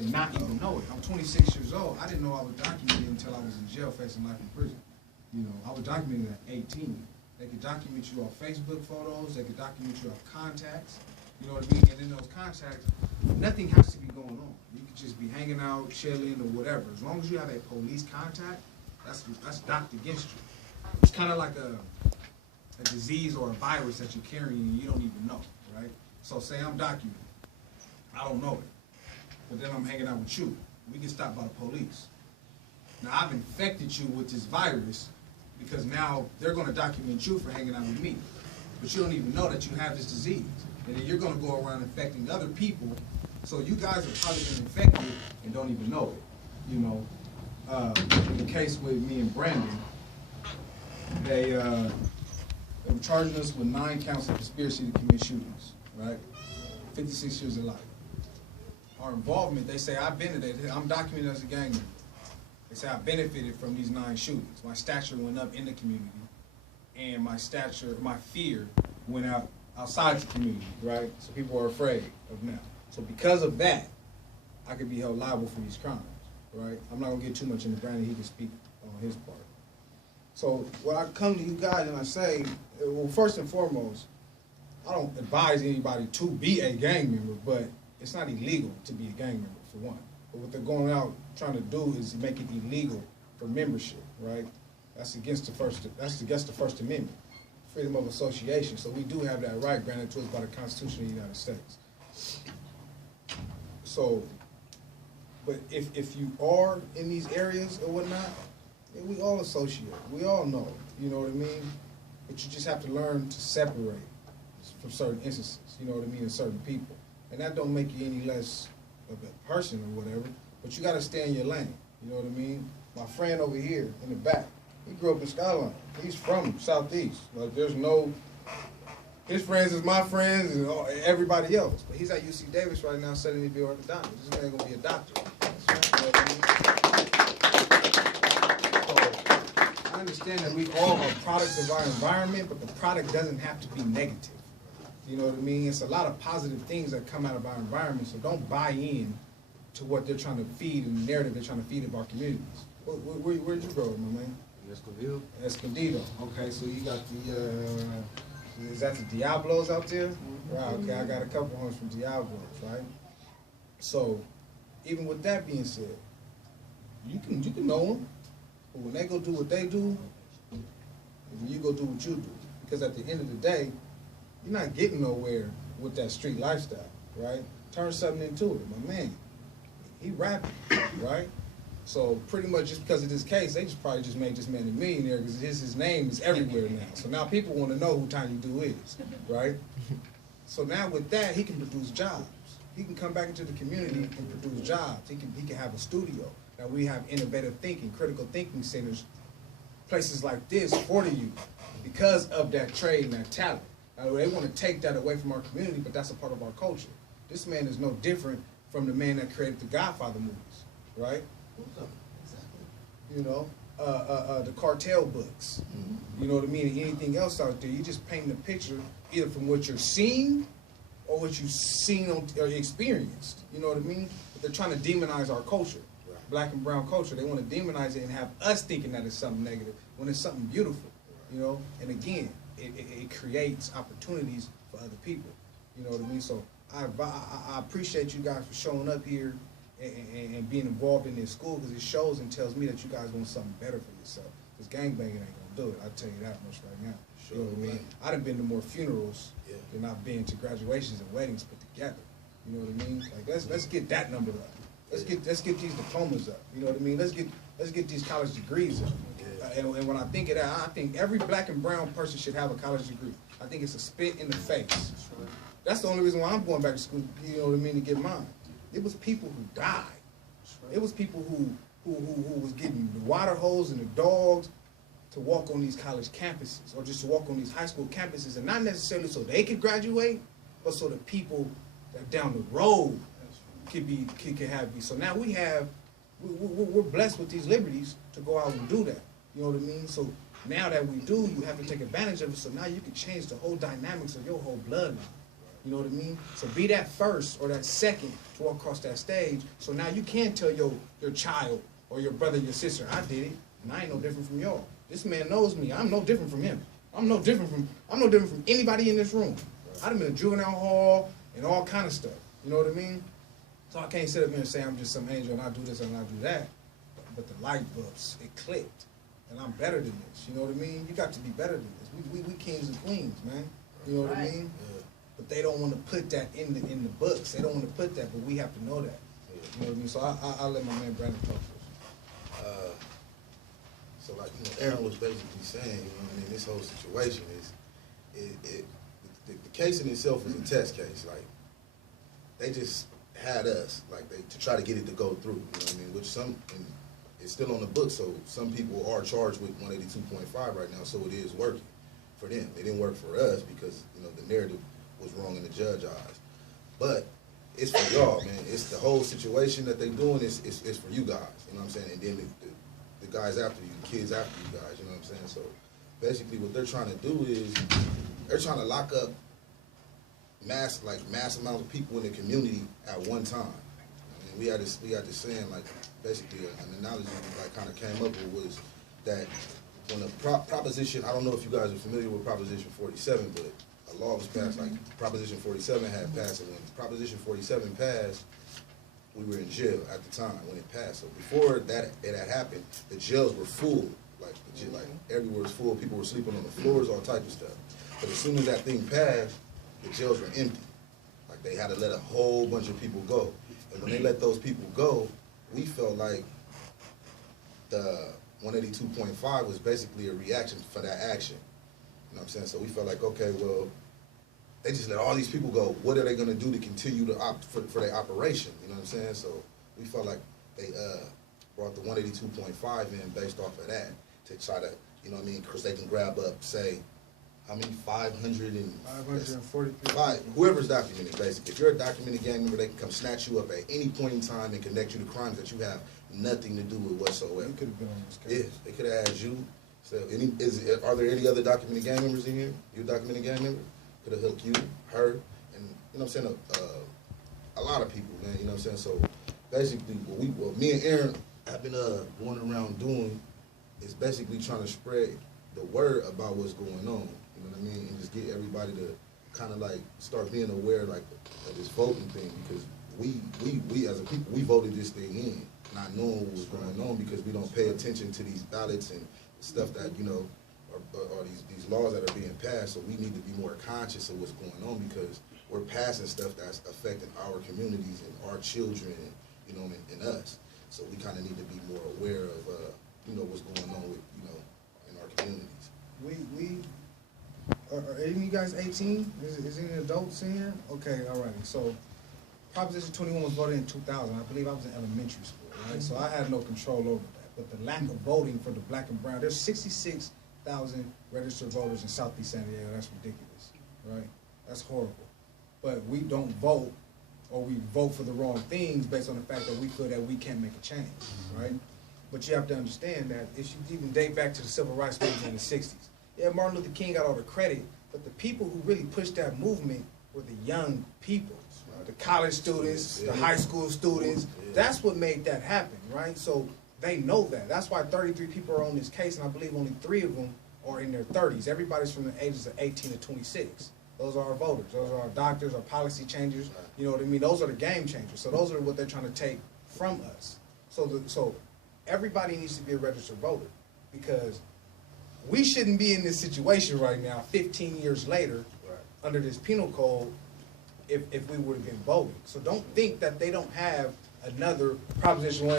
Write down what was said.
and not even know it. I'm 26 years old. I didn't know I was documented until I was in jail facing life in prison. You know, I was documented at 18. They could document you off Facebook photos. They could document you off contacts. You know what I mean? And in those contacts, nothing has to be going on. You could just be hanging out, chilling, or whatever. As long as you have a police contact, that's docked against you. It's kind of like a disease or a virus that you're carrying and you don't even know, right? So say I'm documented. I don't know it. But then I'm hanging out with you. We get stopped by the police. Now I've infected you with this virus because now they're going to document you for hanging out with me. But you don't even know that you have this disease. And then you're going to go around infecting other people. So you guys have probably been infected and don't even know it. You know, in the case with me and Brandon, they were charging us with 9 counts of conspiracy to commit shootings, right? 56 years of life. Our involvement, they say I'm documented as a gang member. They say I benefited from these 9 shootings. My stature went up in the community, and my fear went out outside the community, right? So people are afraid of now. So because of that, I could be held liable for these crimes, right? I'm not gonna get too much into Brandon, he can speak on his part. So when I come to you guys and I say, well, first and foremost, I don't advise anybody to be a gang member, but it's not illegal to be a gang member, for one. But what they're going out trying to do is make it illegal for membership, right? That's against the First Amendment, freedom of association. So we do have that right granted to us by the Constitution of the United States. So, but if you are in these areas or whatnot, then we all associate. We all know, you know what I mean? But you just have to learn to separate from certain instances, you know what I mean, and certain people. And that don't make you any less of a person or whatever, but you gotta stay in your lane, you know what I mean? My friend over here in the back, he grew up in Skyline. He's from Southeast. Like there's no, his friends is my friends and everybody else. But he's at UC Davis right now studying to be an orthodontist. This man gonna be a doctor. You know what I mean? So I understand that we all are products of our environment, but the product doesn't have to be negative. You know what I mean? It's a lot of positive things that come out of our environment, so don't buy in to what they're trying to feed and the narrative they're trying to feed of our communities. Where'd you grow up, my man? Escondido. Escondido. Okay, so you got the, is that the Diablos out there? Mm-hmm. Right, okay, I got a couple homes from Diablos, right? So, even with that being said, you can know them, but when they go do what they do, you go do what you do. Because at the end of the day, you're not getting nowhere with that street lifestyle, right? Turn something into it. My man, he rapping, right? So pretty much just because of this case, they probably just made this man a millionaire because his name is everywhere now. So now people want to know who Tiny Do is, right? So now with that, he can produce jobs. He can come back into the community and produce jobs. He can have a studio. Now we have innovative thinking, critical thinking centers, places like this for the youth because of that trade and that talent. They want to take that away from our community, but that's a part of our culture. This man is no different from the man that created the Godfather movies, right? Exactly. You know, the cartel books. You know what I mean? And anything else out there, you just paint a picture either from what you're seeing or what you've seen or experienced. You know what I mean? But they're trying to demonize our culture, black and brown culture. They want to demonize it and have us thinking that it's something negative when it's something beautiful. You know, and again, it creates opportunities for other people. You know what I mean? So I appreciate you guys for showing up here and being involved in this school because it shows and tells me that you guys want something better for yourself. Because gangbanging ain't gonna do it. I'll tell you that much right now. Sure, you know what I mean? I done been to more funerals than I've been to graduations and weddings put together. You know what I mean? Like let's get that number up. Let's get these diplomas up. You know what I mean? Let's get these college degrees up. And when I think of that, I think every black and brown person should have a college degree. I think it's a spit in the face. That's the only reason why I'm going back to school, you know what I mean, to get mine. It was people who died. It was people who was getting the water hose and the dogs to walk on these college campuses or just to walk on these high school campuses, and not necessarily so they could graduate, but so the people that down the road could have these. So now we're blessed with these liberties to go out and do that. You know what I mean? So now that we do, you have to take advantage of it. So now you can change the whole dynamics of your whole bloodline. You know what I mean? So be that first or that second to walk across that stage. So now you can tell your child or your brother, your sister, I did it, and I ain't no different from y'all. This man knows me. I'm no different from him. I'm no different from anybody in this room. I've been in a juvenile hall and all kind of stuff. You know what I mean? So I can't sit up here and say I'm just some angel and I do this and I do that. But the light bulbs, it clicked. And I'm better than this. You know what I mean? You got to be better than this. We kings and queens, man. You know what I mean? Yeah. But they don't want to put that in the books. They don't want to put that, but we have to know that. Yeah. You know what I mean? So I'll let my man Brandon talk first. So like, Aaren was basically saying, I mean, this whole situation is, the case in itself is a test case. Like, they just had us, like, to try to get it to go through, you know what I mean? Which it's still on the book, so some people are charged with 182.5 right now, so it is working for them. It didn't work for us because, the narrative was wrong in the judge's eyes. But it's for y'all, man. It's the whole situation that they doing is for you guys, you know what I'm saying? And then the guys after you, the kids after you guys, you know what I'm saying? So basically what they're trying to do is they're trying to lock up mass amounts of people in the community at one time. I mean, we had this saying, like, basically an analogy that kind of came up with was that when a proposition, I don't know if you guys are familiar with Proposition 47, but a law was passed, like Proposition 47 had passed, and when Proposition 47 passed, we were in jail at the time when it passed. So before it had happened, the jails were full, like everywhere was full, people were sleeping on the floors, all type of stuff. But as soon as that thing passed, the jails were empty. Like, they had to let a whole bunch of people go. And when they let those people go, we felt like the 182.5 was basically a reaction for that action. You know what I'm saying? So we felt like, okay, well, they just let all these people go. What are they going to do to continue to for their operation? You know what I'm saying? So we felt like they brought the 182.5 in based off of that to try to, you know what I mean? Because they can grab up, say, how many? 543. Whoever's documented, basically. If you're a documented gang member, they can come snatch you up at any point in time and connect you to crimes that you have nothing to do with whatsoever. You could have been on this case. Yeah, they could have asked you. So, are there any other documented gang members in here? You a documented gang member? Could have hooked you, her, and, you know what I'm saying, a lot of people, man, you know what I'm saying? So basically what me and Aaren have been going around doing is basically trying to spread the word about what's going on. You know what I mean? And just get everybody to kind of like start being aware, like, of this voting thing, because we as a people, we voted this thing in, not knowing what was going on, because we don't pay attention to these ballots and stuff that, or these laws that are being passed. So we need to be more conscious of what's going on, because we're passing stuff that's affecting our communities and our children, and us. So we kind of need to be more aware of, what's going on with, in our communities. Are any of you guys 18? Is any adults in here? Okay, all right. So Proposition 21 was voted in 2000. I believe I was in elementary school, right? So I had no control over that. But the lack of voting for the black and brown, there's 66,000 registered voters in Southeast San Diego. That's ridiculous, right? That's horrible. But we don't vote, or we vote for the wrong things based on the fact that we feel that we can't make a change, right? But you have to understand that if you even date back to the civil rights movement in the 60s, yeah, Martin Luther King got all the credit, but the people who really pushed that movement were the young people, right? The college students, the high school students. That's what made that happen, right? So they know that. That's why 33 people are on this case, and I believe only 3 of them are in their 30s. Everybody's from the ages of 18 to 26. Those are our voters. Those are our doctors, our policy changers. You know what I mean? Those are the game changers. So those are what they're trying to take from us. So everybody needs to be a registered voter, because we shouldn't be in this situation right now 15 years later under this penal code if we would have been voting. So don't think that they don't have another Proposition 1